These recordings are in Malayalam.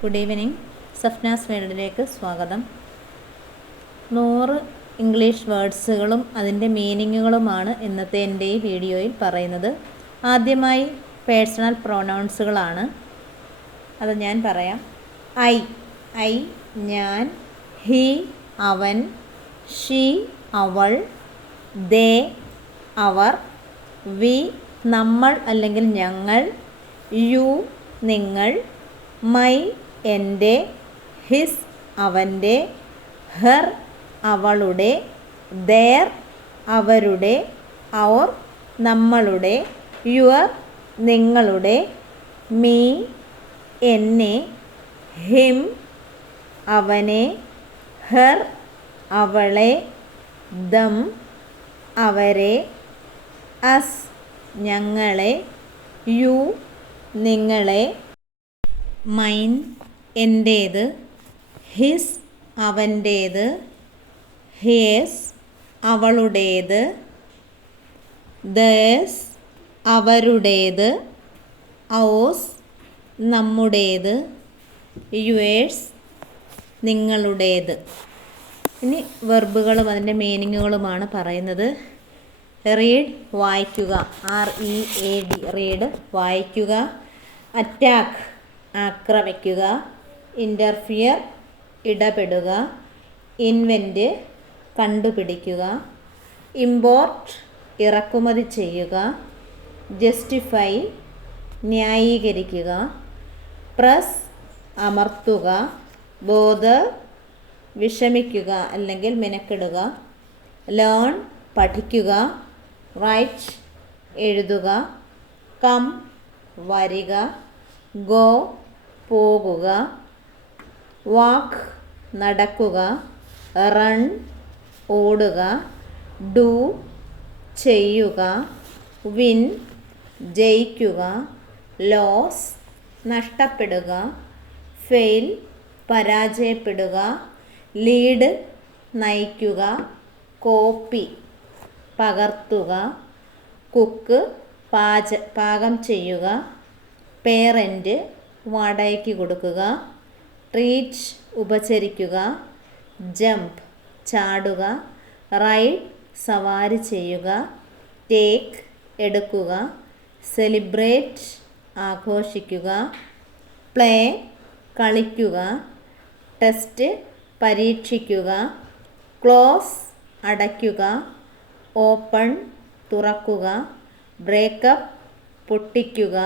ഗുഡ് ഈവനിങ് സഫ്നാസ് വേൾഡിലേക്ക് സ്വാഗതം. നൂറ് ഇംഗ്ലീഷ് വേർഡ്സുകളും അതിന്റെ മീനിങ്ങുകളുമാണ് ഇന്നത്തെ എന്റെ ഈ വീഡിയോയിൽ പറയുന്നത്. ആദ്യമായി പേഴ്സണൽ പ്രൊനൗൺസുകളാണ് അത് ഞാൻ പറയാം. ഐ ഐ ഞാൻ ഹി അവൻ ഷീ അവൾ ദേ അവർ വി നമ്മൾ അല്ലെങ്കിൽ ഞങ്ങൾ യു നിങ്ങൾ മൈ എന്റെ ഹിസ് അവന്റെ ഹെർ അവളുടെ ദർ അവരുടെ അവർ നമ്മളുടെ യുവർ നിങ്ങളുടെ മീ എന്നെ ഹിം അവനെ ഹെർ അവളെ ദം അവരെ അസ് ഞങ്ങളെ യു നിങ്ങളെ മൈൻ എന്റേത് ഹിസ് അവന്റേത് ഹിയസ് അവളുടേത്? ദേസ് അവരുടേത്? ഔസ് നമ്മുടേത്? യുവേഴ്സ് നിങ്ങളുടേത്. ഇനി വെർബുകളും അതിന്റെ മീനിങ്ങുകളുമാണ് പറയുന്നത്. റീഡ് വായിക്കുക. R E A D read വായിക്കുക. അറ്റാക്ക് ആക്രമിക്കുക. ഇന്റർഫിയർ ഇടപെടുക ഇൻവെന്റ് കണ്ടുപിടിക്കുക ഇമ്പോർട്ട് ഇറക്കുമതി ചെയ്യുക ജസ്റ്റിഫൈ ന്യായീകരിക്കുക പ്രസ് അമർത്തുക ബോധ വിഷമിക്കുക അല്ലെങ്കിൽ മെനക്കെടുക ലേൺ പഠിക്കുക റൈറ്റ് എഴുതുക കം വരിക ഗോ പോകുക വാക്ക് നടക്കുക റൺ ഓടുക ഡു ചെയ്യുക വിൻ ജയിക്കുക ലോസ് നഷ്ടപ്പെടുക ഫെയിൽ പരാജയപ്പെടുക ലീഡ് നയിക്കുക കോപ്പി പകർത്തുക കുക്ക് പാച പാകം ചെയ്യുക പേരന്റ് വാടകയ്ക്ക് കൊടുക്കുക. ട്രീറ്റ് ഉപചരിക്കുക ജംപ് ചാടുക റൈഡ് സവാരി ചെയ്യുക ടേക്ക് എടുക്കുക സെലിബ്രേറ്റ് ആഘോഷിക്കുക പ്ലേ കളിക്കുക ടെസ്റ്റ് പരീക്ഷിക്കുക ക്ലോസ് അടയ്ക്കുക ഓപ്പൺ തുറക്കുക ബ്രേക്കപ്പ് പൊട്ടിക്കുക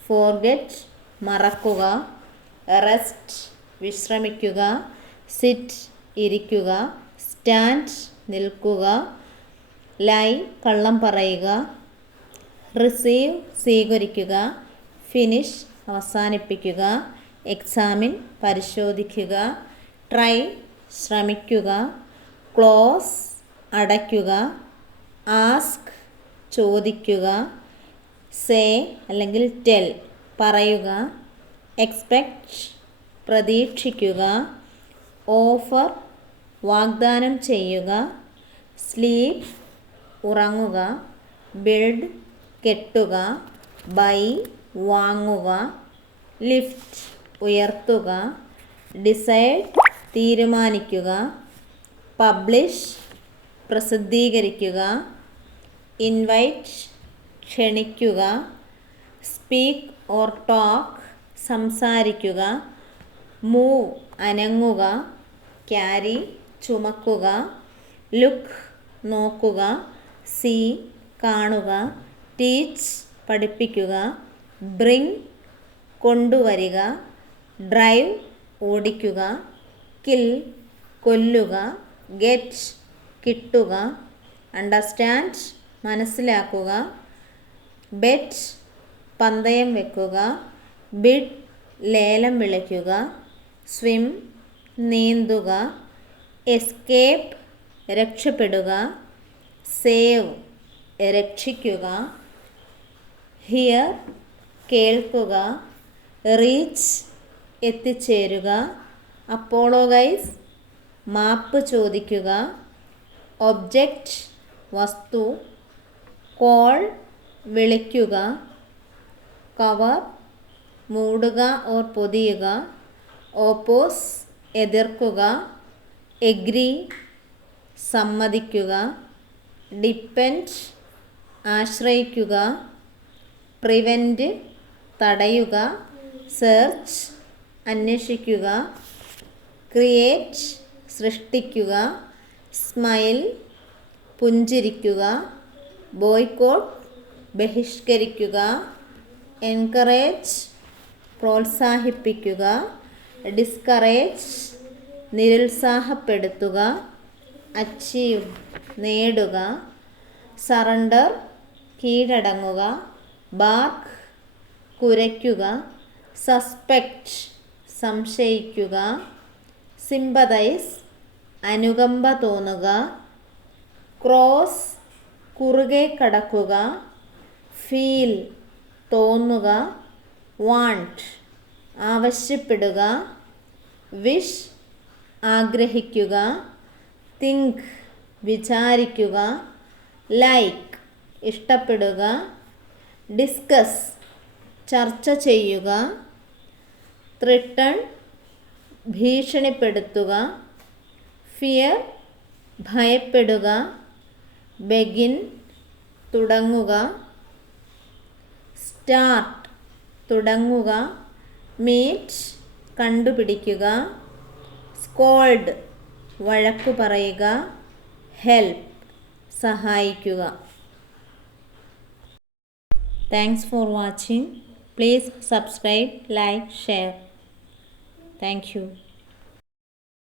ഫോർഗെറ്റ് മറക്കുക റെസ്റ്റ് വിശ്രമിക്കുക സിറ്റ് ഇരിക്കുക സ്റ്റാൻഡ് നിൽക്കുക ലൈ കള്ളം പറയുക റിസീവ് സ്വീകരിക്കുക ഫിനിഷ് അവസാനിപ്പിക്കുക എക്സാമിൻ പരിശോധിക്കുക ട്രൈ ശ്രമിക്കുക ക്ലോസ് അടയ്ക്കുക ആസ്ക് ചോദിക്കുക സേ അല്ലെങ്കിൽ ടെൽ പറയുക എക്സ്പെക്റ്റ് പ്രതീക്ഷിക്കുക. ഓഫർ വാഗ്ദാനം ചെയ്യുക. സ്ലീപ് ഉറങ്ങുക. ബിൽഡ് കെട്ടുക. ബൈ വാങ്ങുക. ലിഫ്റ്റ് ഉയർത്തുക. ഡിസൈഡ് തീരുമാനിക്കുക. പബ്ലിഷ് പ്രസിദ്ധീകരിക്കുക. ഇൻവൈറ്റ് ക്ഷണിക്കുക. സ്പീക്ക് ഓർ ടോക്ക് സംസാരിക്കുക. മൂ അനങ്ങുക. ക്യാരി ചുമക്കുക. ലുക്ക് നോക്കുക. സീ കാണുക. ടീച്ച് പഠിപ്പിക്കുക. ബ്രിങ് കൊണ്ടുവരിക. ഡ്രൈവ് ഓടിക്കുക. കിൽ കൊല്ലുക. ഗെറ്റ് കിട്ടുക. അണ്ടർസ്റ്റാൻഡ് മനസ്സിലാക്കുക. ബെറ്റ് പന്തയം വെക്കുക. ബിഡ് ലേലം വിളിക്കുക സ്വിം നീന്തുക എസ്കേപ്പ് രക്ഷപ്പെടുക സേവ് രക്ഷിക്കുക ഹിയർ കേൾക്കുക റീച്ച് എത്തിച്ചേരുക അപ്പോളോഗൈസ് മാപ്പ് ചോദിക്കുക ഒബ്ജക്റ്റ് വസ്തു കോൾ വിളിക്കുക കവർ മൂടുക ഓർ പൊതിയുക. ഓപ്പോസ് എതിർക്കുക. എഗ്രി സമ്മതിക്കുക. ഡിപ്പെൻഡ് ആശ്രയിക്കുക. പ്രിവെന്റ് തടയുക. സെർച്ച് അന്വേഷിക്കുക. ക്രിയേറ്റ് സൃഷ്ടിക്കുക. സ്മൈൽ പുഞ്ചിരിക്കുക. ബോയ്ക്കോട്ട് ബഹിഷ്കരിക്കുക. എൻകറേജ് പ്രോത്സാഹിപ്പിക്കുക ഡിസ്കറേജ് നിരുത്സാഹപ്പെടുത്തുക അച്ചീവ് നേടുക സറണ്ടർ കീഴടങ്ങുക ബാർക്ക് കുരയ്ക്കുക സസ്പെക്റ്റ് സംശയിക്കുക സിമ്പതൈസ് അനുകമ്പ തോന്നുക ക്രോസ് കുറുകെ കടക്കുക ഫീൽ തോന്നുക വാണ്ട് ആവശ്യപ്പെടുക വിഷ് ആഗ്രഹിക്കുക തിങ്ക് വിചാരിക്കുക ലൈക്ക് ഇഷ്ടപ്പെടുക ഡിസ്കസ് ചർച്ച ചെയ്യുക ത്രിട്ടൺ ഭീഷണിപ്പെടുത്തുക ഫിയർ ഭയപ്പെടുക ബെഗിൻ തുടങ്ങുക സ്റ്റാർട്ട് തുടങ്ങുക. മീറ്റ് കണ്ടുപിടിക്കുക. സ്കോൾഡ് വഴക്കു പറയുക. ഹെൽപ്പ് സഹായിക്കുക. Thanks for watching. Please subscribe like share. Thank you.